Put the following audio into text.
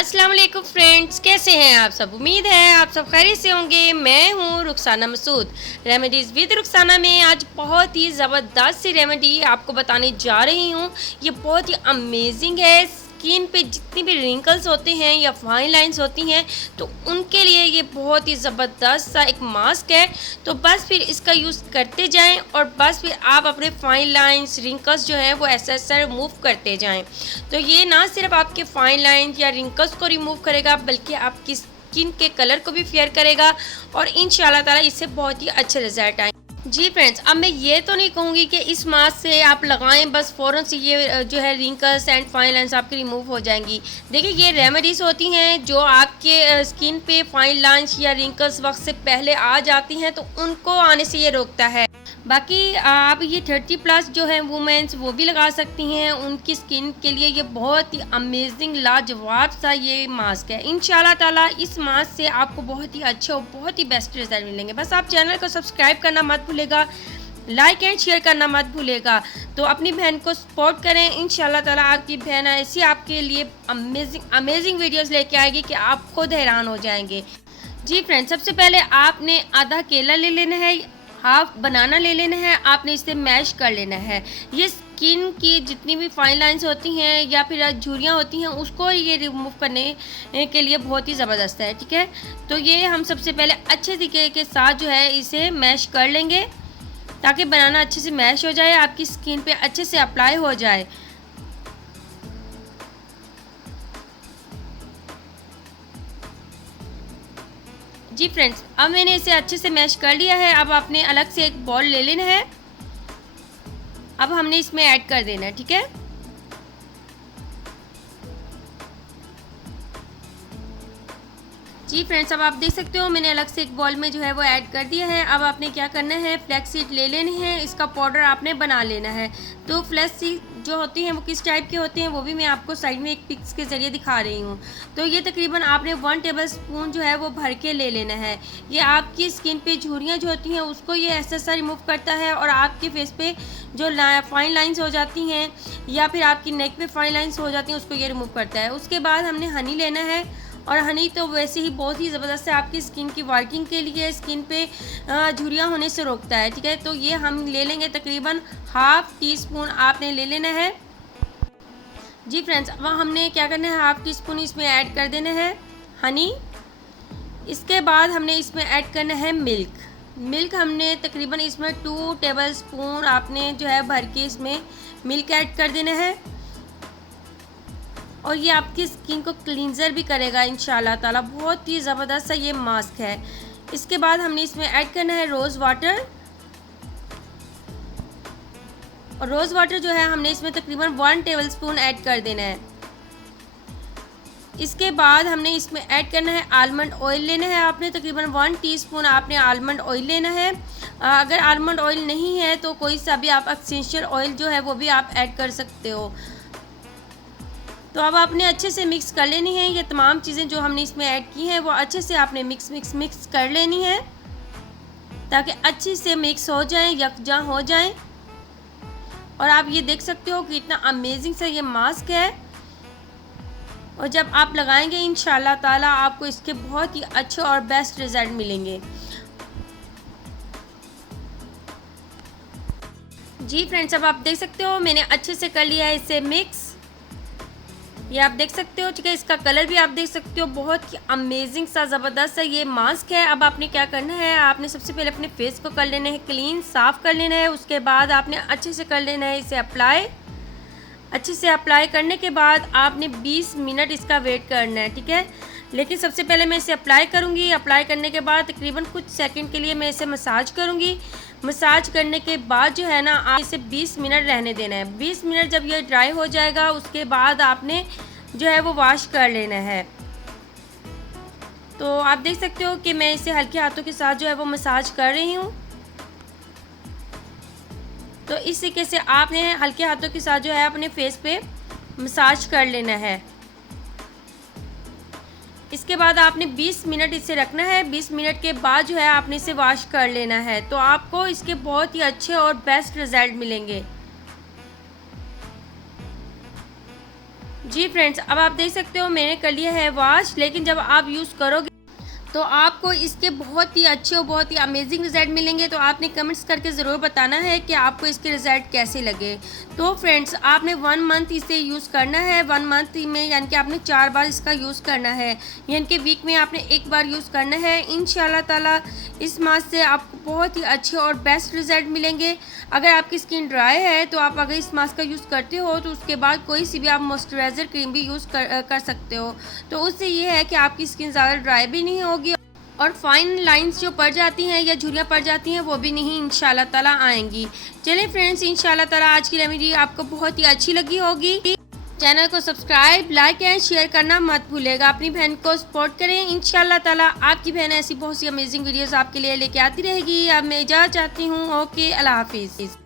अस्सलाम वालेकुम फ्रेंड्स, कैसे हैं आप सब। उम्मीद है आप सब खैरियत से होंगे। मैं हूं रुखसाना मसूद। रेमेडीज़ विद रुखसाना में आज बहुत ही ज़बरदस्त सी रेमेडी आपको बताने जा रही हूं। ये बहुत ही अमेजिंग है। स्किन पे जितनी भी रिंकल्स होते हैं या फाइन लाइंस होती हैं तो उनके लिए ये बहुत ही ज़बरदस्त सा एक मास्क है। तो बस फिर इसका यूज़ करते जाएं और बस फिर आप अपने फाइन लाइंस रिंकल्स जो हैं वो ऐसा ऐसा रिमूव करते जाएं। तो ये ना सिर्फ आपके फाइन लाइंस या रिंकल्स को रिमूव करेगा बल्कि आपकी स्किन के कलर को भी फेयर करेगा और इंशाल्लाह ताला इससे बहुत ही अच्छे रिजल्ट आए। जी फ्रेंड्स, अब मैं ये तो नहीं कहूँगी कि इस मास्क से आप लगाएं बस फ़ौरन से ये जो है रिंकल्स एंड फाइन लाइंस आपकी रिमूव हो जाएंगी। देखिए, ये रेमेडीज़ होती हैं जो आपके स्किन पे फाइन लाइंस या रिंकल्स वक्त से पहले आ जाती हैं तो उनको आने से ये रोकता है। बाकी आप ये 30+ जो है वुमेंस वो भी लगा सकती हैं। उनकी स्किन के लिए ये बहुत ही अमेजिंग लाजवाब सा ये मास्क है। इंशाल्लाह ताला इस मास्क से आपको बहुत ही अच्छे और बहुत ही बेस्ट रिजल्ट मिलेंगे। बस आप चैनल को सब्सक्राइब करना मत भूलेगा, लाइक एंड शेयर करना मत भूलेगा। तो अपनी बहन को सपोर्ट करें। इंशाल्लाह ताला आपकी बहन ऐसी आपके लिए अमेजिंग वीडियोज़ लेके आएगी कि आप खुद हैरान हो जाएंगे। जी फ्रेंड्स, सबसे पहले आपने आधा केला ले लेना है, हाफ बनाना ले लेना है, आपने इसे मैश कर लेना है। ये स्किन की जितनी भी फाइन लाइंस होती हैं या फिर झुर्रियाँ होती हैं उसको ये रिमूव करने के लिए बहुत ही ज़बरदस्त है। ठीक है, तो ये हम सबसे पहले अच्छे तरीके के साथ जो है इसे मैश कर लेंगे ताकि बनाना अच्छे से मैश हो जाए, आपकी स्किन पे अच्छे से अप्लाई हो जाए। जी फ्रेंड्स, अब मैंने इसे अच्छे से मैश कर लिया है। अब आपने अलग से एक बॉल ले लेना है। अब हमने इसमें ऐड कर देना है। ठीक है, जी फ्रेंड्स, अब आप देख सकते हो मैंने अलग से एक बॉल में जो है वो ऐड कर दिया है। अब आपने क्या करना है, फ्लैक्स सीड ले लेनी है, इसका पाउडर आपने बना लेना है। तो फ्लैक्स सीड जो होती हैं वो किस टाइप के होते हैं वो भी मैं आपको साइड में एक पिक्स के ज़रिए दिखा रही हूँ। तो ये तकरीबन आपने 1 टेबलस्पून जो है वो भर के ले लेना है। ये आपकी स्किन पे झुर्रियाँ जो होती हैं उसको ये ऐसा ऐसा रिमूव करता है और आपके फेस पे जो फाइन लाइंस हो जाती हैं या फिर आपकी नेक पे फाइन लाइंस हो जाती हैं उसको ये रिमूव करता है। उसके बाद हमने हनी लेना है और हनी तो वैसे ही बहुत ही ज़बरदस्त है आपकी स्किन की वर्किंग के लिए, स्किन पे झुर्रियाँ होने से रोकता है। ठीक है, तो ये हम ले लेंगे तकरीबन हाफ़ टी स्पून आपने ले लेना है। जी फ्रेंड्स, अब हमने क्या करना है, हाफ़ टी स्पून इसमें ऐड कर देना है हनी। इसके बाद हमने इसमें ऐड करना है मिल्क हमने तकरीबन इसमें 2 टेबलस्पून आपने जो है भर के इसमें मिल्क ऐड कर देना है और ये आपकी स्किन को क्लींजर भी करेगा इंशाल्लाह ताला। बहुत ही ज़बरदस्त सा ये मास्क है। इसके बाद हमने इसमें ऐड करना है रोज़ वाटर और रोज़ वाटर जो है हमने इसमें तकरीबन 1 टेबलस्पून ऐड कर देना है। इसके बाद हमने इसमें ऐड करना है आलमंड ऑयल लेना है, आपने तकरीबन 1 टीस्पून आपने आलमंड ऑयल लेना है। अगर आलमंड ऑयल नहीं है तो कोई सा भी आप एसेंशियल ऑयल जो है वो भी आप ऐड कर सकते हो। तो अब आपने अच्छे से मिक्स कर लेनी है। ये तमाम चीज़ें जो हमने इसमें ऐड की हैं वो अच्छे से आपने मिक्स कर लेनी है ताकि अच्छे से मिक्स हो जाएं, यकजां हो जाएं। और आप ये देख सकते हो कि इतना अमेजिंग सा ये मास्क है और जब आप लगाएंगे इंशाल्लाह ताला आपको इसके बहुत ही अच्छे और बेस्ट रिज़ल्ट मिलेंगे। जी फ्रेंड्स, अब आप देख सकते हो मैंने अच्छे से कर लिया है इसे मिक्स। ये आप देख सकते हो। ठीक है, इसका कलर भी आप देख सकते हो, बहुत ही अमेजिंग सा ज़बरदस्त सा ये मास्क है। अब आपने क्या करना है, आपने सबसे पहले अपने फेस को कर लेना है क्लीन, साफ़ कर लेना है। उसके बाद आपने अच्छे से कर लेना है इसे अप्लाई। अच्छे से अप्लाई करने के बाद आपने 20 मिनट इसका वेट करना है। ठीक है, लेकिन सबसे पहले मैं इसे अप्लाई करूँगी। अप्लाई करने के बाद तकरीबन कुछ सेकंड के लिए मैं इसे मसाज करूँगी। मसाज करने के बाद जो है ना आप इसे 20 मिनट रहने देना है। 20 मिनट जब ये ड्राई हो जाएगा उसके बाद आपने जो है वो वॉश कर लेना है। तो आप देख सकते हो कि मैं इसे हल्के हाथों के साथ जो है वो मसाज कर रही हूँ। तो इस तरीके से आपने हल्के हाथों के साथ जो है अपने फेस पे मसाज कर लेना है। इसके बाद आपने 20 मिनट इसे रखना है। 20 मिनट के बाद जो है आपने इसे वॉश कर लेना है। तो आपको इसके बहुत ही अच्छे और बेस्ट रिज़ल्ट मिलेंगे। जी फ्रेंड्स, अब आप देख सकते हो मैंने कर लिया है वॉश, लेकिन जब आप यूज़ करोगे तो आपको इसके बहुत ही अच्छे और बहुत ही अमेजिंग रिज़ल्ट मिलेंगे। तो आपने कमेंट्स करके ज़रूर बताना है कि आपको इसके रिज़ल्ट कैसे लगे। तो फ्रेंड्स, आपने 1 मंथ इसे यूज़ करना है। 1 मंथ में यानी कि आपने 4 बार इसका यूज़ करना है, यानी कि वीक में आपने 1 बार यूज़ करना है। इंशाल्लाह ताला इस मास्क से आपको बहुत ही अच्छे और बेस्ट रिज़ल्ट मिलेंगे। अगर आपकी स्किन ड्राई है तो आप अगर इस मास्क का यूज़ करते हो तो उसके बाद कोई सी भी आप मॉइस्चराइज़र क्रीम भी यूज़ कर सकते हो। तो उससे ये है कि आपकी स्किन ज़्यादा ड्राई भी नहीं होगी और फाइन लाइंस जो पड़ जाती हैं या झुर्रियाँ पड़ जाती हैं वो भी नहीं इंशाल्लाह ताला आएंगी। चलिए फ्रेंड्स, इंशाल्लाह ताला आज की रेमेडी आपको बहुत ही अच्छी लगी होगी। चैनल को सब्सक्राइब, लाइक एंड शेयर करना मत भूलेगा। अपनी बहन को सपोर्ट करें। इंशाल्लाह ताला आपकी बहन ऐसी बहुत सी अमेजिंग वीडियोस आपके लिए लेके आती रहेगी। अब मैं इजाज़त चाहती हूँ। ओके, अल्लाह हाफिज़।